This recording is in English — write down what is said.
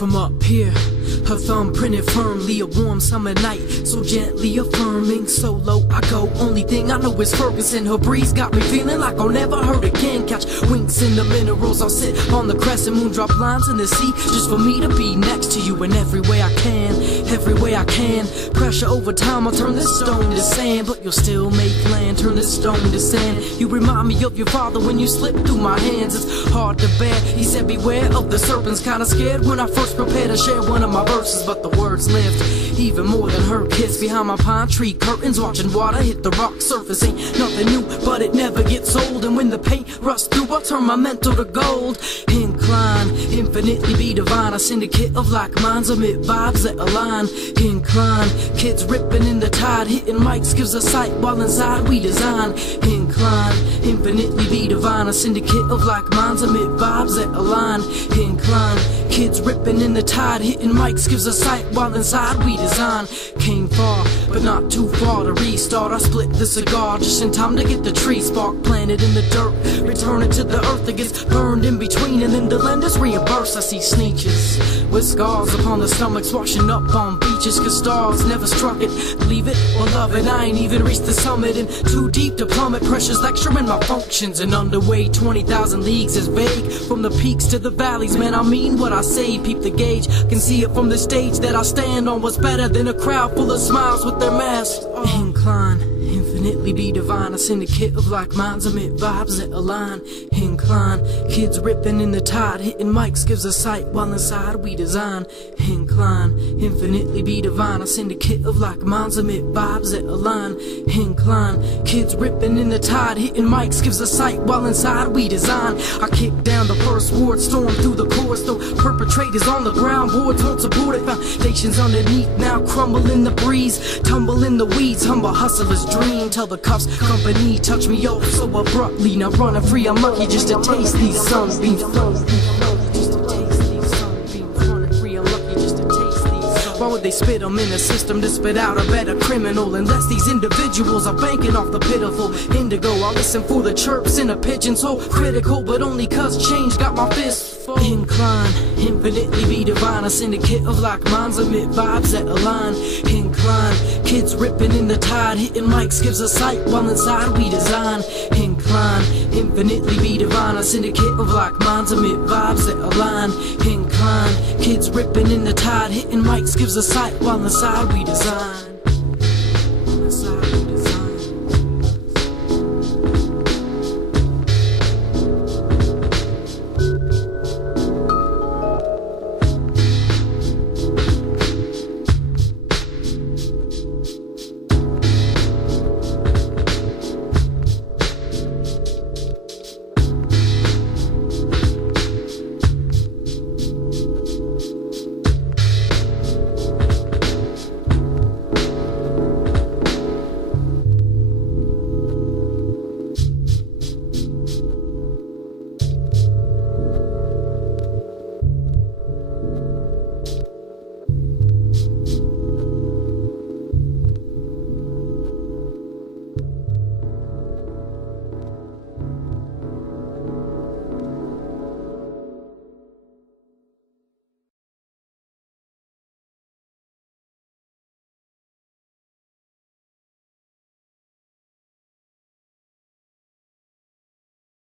from up here. Her thumb printed firmly, a warm summer night, so gently affirming. Solo I go, only thing I know is Ferguson. Her breeze got me feeling like I'll never hurt again. Catch winks in the minerals, I'll sit on the crescent moon, drop lines in the sea, just for me to be next to you in every way I can, every way I can. Pressure over time, I'll turn this stone to sand, but you'll still make land, turn this stone to sand. You remind me of your father when you slip through my hands. It's hard to bear, he said beware of the serpents. Kinda scared when I first prepared to share one of my verses, but the words lived even more than her kiss. Behind my pine tree curtains, watching water hit the rock surface. Ain't nothing new, but it never gets old. And when the paint rusts through, I turn my mental to gold. Incline, infinitely be divine. A syndicate of like minds amid vibes that align. Incline, kids ripping in the tide, hitting mics gives a sight while inside we design. Incline, infinitely be divine. A syndicate of like minds amid vibes that align. Incline, kids ripping in the tide, hitting mics gives a sight while inside we design. Came far, but not too far to restart. I split the cigar just in time to get the tree spark planted in the dirt. Return it to the earth, it gets burned in between, and then the lenders reimburse. I see sneeches with scars upon the stomachs, washing up on beaches, cause stars never struck it. Leave it or love it, I ain't even reached the summit, and too deep to plummet. Pressure's lecturing my functions, and underway 20,000 leagues is vague. From the peaks to the valleys, man, I mean what I say. Peep the gauge, can see it from the stage that I stand on. What's better than a crowd full of smiles with their masks? Incline, infinitely be divine. A syndicate of like minds amid vibes that align. Incline, kids ripping in the tide, hitting mics gives a sight while inside we design. Incline, infinitely be divine. A syndicate of like minds amid vibes that align. Incline, kids ripping in the tide, hitting mics gives a sight while inside we design. I kick down the first ward, storm through the chorus, though perpetrators on the ground, boards won't support it. Foundations underneath now crumble in the breeze, tumble in the weeds, humble hustler's dream. Tell the cuffs company touch me off so abruptly. Now running free, I'm lucky just to taste these sunbeams. Why would they spit them in the system to spit out a better criminal? Unless these individuals are banking off the pitiful indigo. I listen for the chirps in a pigeon, so critical, but only cause change got my fist full. Incline, infinitely be divine. A syndicate of like minds amid vibes that align. Incline, kids ripping in the tide, hitting mics gives a sight while inside we design. Incline, infinitely be divine. A syndicate of like minds amid vibes that align. Incline, kids ripping in the tide, hitting mics gives a sight while inside we design.